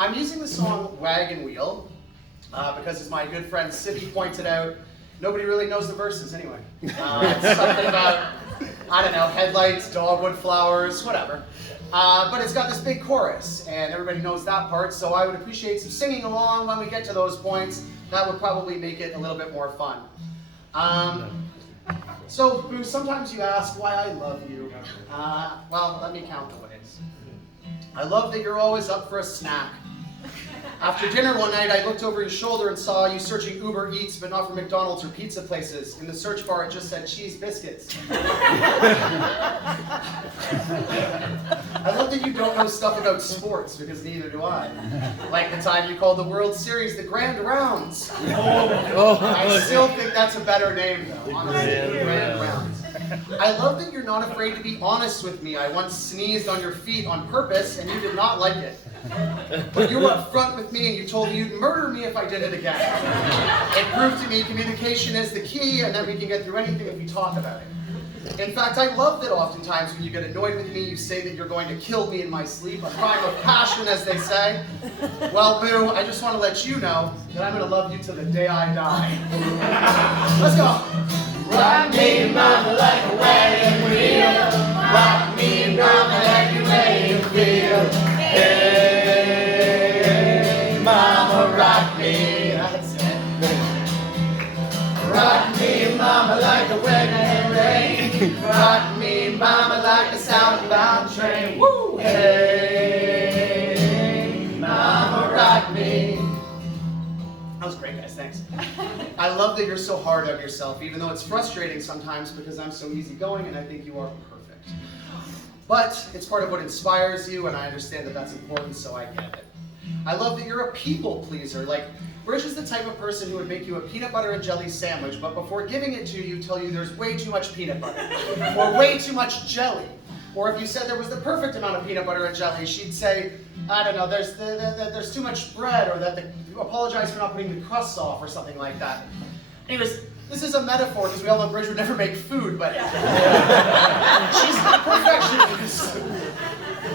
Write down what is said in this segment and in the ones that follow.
I'm using the song Wagon Wheel because, as my good friend Sippy pointed out, nobody really knows the verses anyway. It's something about, I don't know, headlights, dogwood flowers, whatever. But it's got this big chorus, and everybody knows that part, so I would appreciate some singing along when we get to those points. That would probably make it a little bit more fun. So, Boo, sometimes you ask why I love you. Well, let me count the ways. I love that you're always up for a snack. After dinner one night, I looked over your shoulder and saw you searching Uber Eats, but not for McDonald's or pizza places. In the search bar, it just said cheese biscuits. I love that you don't know stuff about sports, because neither do I. Like the time you called the World Series the Grand Rounds. I still think that's a better name, though, honestly, the Grand Rounds. I love that you're not afraid to be honest with me. I once sneezed on your feet on purpose, and you did not like it. But you were upfront with me, and you told me you'd murder me if I did it again. It proved to me communication is the key, and that we can get through anything if we talk about it. In fact, I love that oftentimes when you get annoyed with me, you say that you're going to kill me in my sleep, a crime of passion, as they say. Well, Boo, I just want to let you know that I'm going to love you till the day I die. Let's go. Rock me, mama, like a wagon wheel. Rock me, mama, like the way you feel. Hey, mama, rock me. That's it. Rock me, mama, like the wind and rain. Rock me, mama, like a southbound train. Woo! Hey, mama, rock me. That was great, guys. Thanks. I love that you're so hard on yourself, even though it's frustrating sometimes because I'm so easygoing and I think you are perfect. But it's part of what inspires you, and I understand that that's important, so I get it. I love that you're a people pleaser. Like, Brigitte is the type of person who would make you a peanut butter and jelly sandwich, but before giving it to you, tell you there's way too much peanut butter, or way too much jelly. Or if you said there was the perfect amount of peanut butter and jelly, she'd say, I don't know, there's too much bread, or apologize for not putting the crusts off, or something like that. Anyways, this is a metaphor, because we all know Brigitte would never make food, but she's a perfectionist.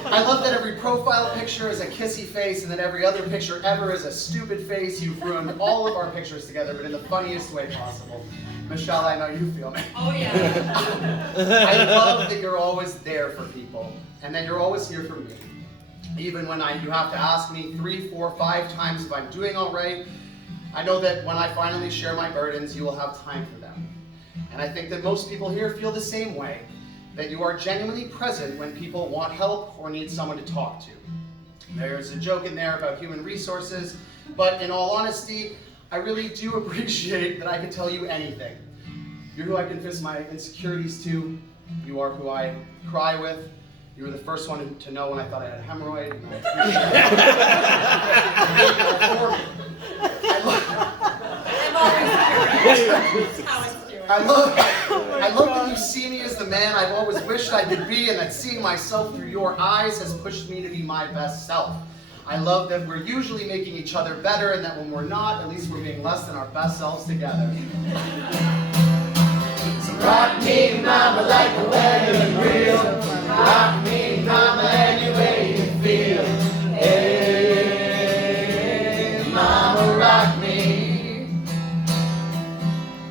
I love that every profile picture is a kissy face, and that every other picture ever is a stupid face. You've ruined all of our pictures together, but in the funniest way possible. Michelle, I know you feel me. Oh, yeah. I love that you're always there for people, and that you're always here for me. Even when you have to ask me 3, 4, 5 times if I'm doing all right, I know that when I finally share my burdens, you will have time for them. And I think that most people here feel the same way, that you are genuinely present when people want help or need someone to talk to. There's a joke in there about human resources, but in all honesty, I really do appreciate that I can tell you anything. You're who I confess my insecurities to. You are who I cry with. You were the first one to know when I thought I had a hemorrhoid. And I love that you see me as the man I've always wished I could be, and that seeing myself through your eyes has pushed me to be my best self. I love that we're usually making each other better, and that when we're not, at least we're being less than our best selves together. So rock me, mama, like a wagon wheel. Rock me, mama, any way you feel. Hey, mama, rock me.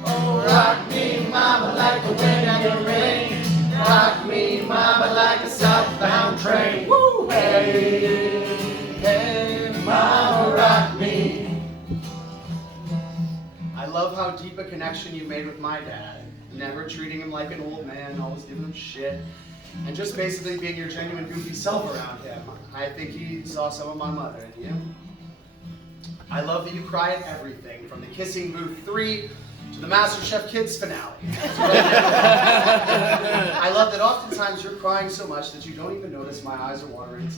Oh, rock me, mama, like the wind and the rain. Rock me, mama, like a southbound train. Woo! Hey, hey, mama, rock me. I love how deep a connection you made with my dad. Never treating him like an old man, always giving him shit, and just basically being your genuine goofy self around him. I think he saw some of my mother in you. I love that you cry at everything, from the Kissing Booth 3 to the MasterChef Kids finale. I love that oftentimes you're crying so much that you don't even notice my eyes are watering.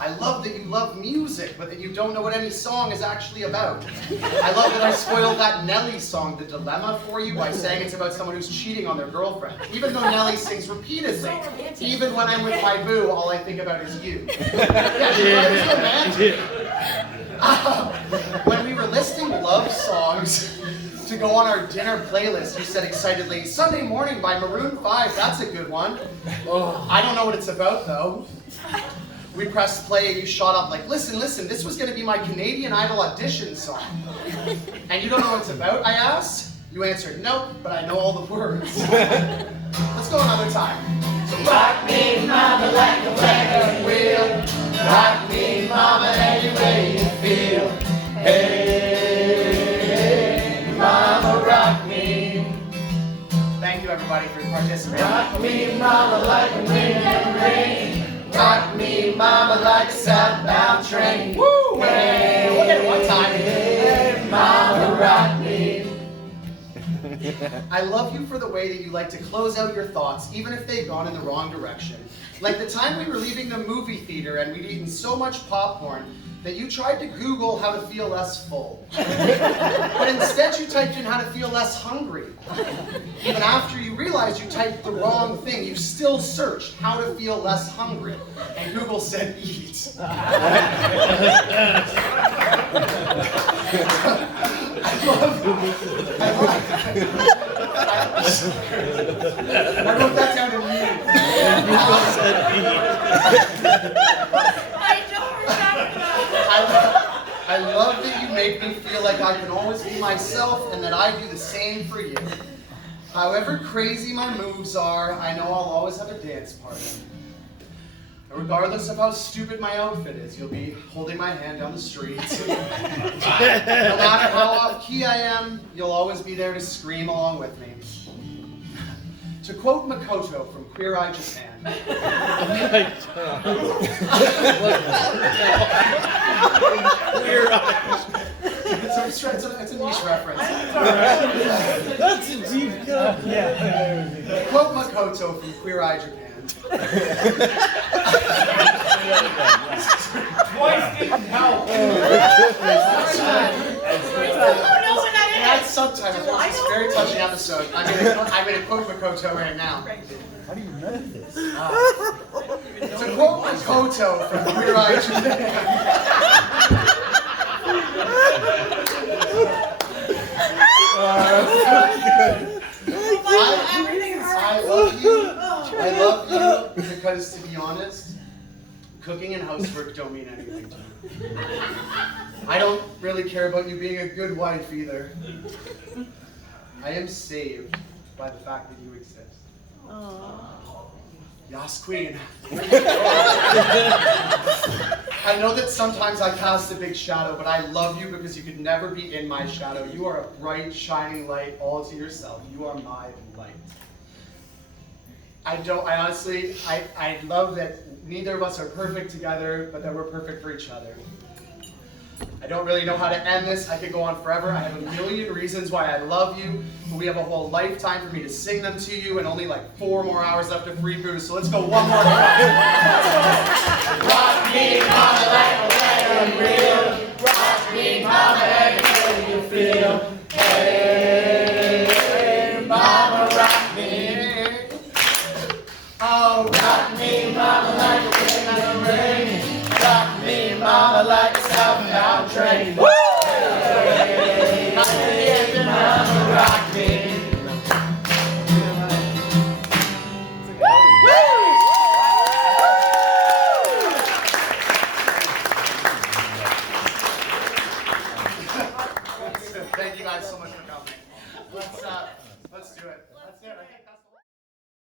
I love that you love music, but that you don't know what any song is actually about. I love that I spoiled that Nelly song, The Dilemma, for you by saying it's about someone who's cheating on their girlfriend. Even though Nelly sings repeatedly. Even when I'm with my boo, all I think about is you. Yeah, she's romantic. When we were listing love songs to go on our dinner playlist, you said excitedly, Sunday Morning by Maroon 5, that's a good one. I don't know what it's about, though. We pressed play and you shot up like, listen, this was going to be my Canadian Idol audition song. And you don't know what it's about, I asked? You answered, nope, but I know all the words. Let's go another time. So rock me, mama, like a wagon wheel. Rock me, mama, any way you feel. Hey, mama, rock me. Thank you, everybody, for participating. Rock me, mama, like a wind and rain. Rock me, mama, like a southbound train. Woo! Hey, we'll get it one time. Hey, mama, rock me. I love you for the way that you like to close out your thoughts, even if they've gone in the wrong direction. Like the time we were leaving the movie theater and we'd eaten so much popcorn that you tried to Google how to feel less full. But instead you typed in how to feel less hungry. Even after you realized you typed the wrong thing, you still searched how to feel less hungry. And Google said, eat. I wrote that down in meeting. Google said eat. I love that you make me feel like I can always be myself and that I do the same for you. However crazy my moves are, I know I'll always have a dance partner. And regardless of how stupid my outfit is, you'll be holding my hand down the street. No matter how off key I am, you'll always be there to scream along with me. To quote Makoto from Queer Eye Japan. Queer Eye. It's a niche reference. That's a deep cut. Yeah. Quote Makoto from Queer Eye Japan. Twice didn't help. That's subtitles. It's a very touching episode. I'm gonna quote Makoto right now. How do you know this? To quote Makoto from Queer Eye Japan. I love you because, to be honest, cooking and housework don't mean anything to me. I don't really care about you being a good wife either. I am saved by the fact that you exist. Yas, queen. I know that sometimes I cast a big shadow, but I love you because you could never be in my shadow. You are a bright, shining light all to yourself. You are my light. I honestly love that neither of us are perfect together, but that we're perfect for each other. I don't really know how to end this. I could go on forever. I have a million reasons why I love you, but we have a whole lifetime for me to sing them to you and only like 4 more hours left of free booze, so let's go one more time. Rock me, mama, like a wagon wheel. Rock me, mama, any way you feel. Hey, mama, rock me. Oh, rock me, mama, like a wind and rain. Rock me, mama, like a southbound train.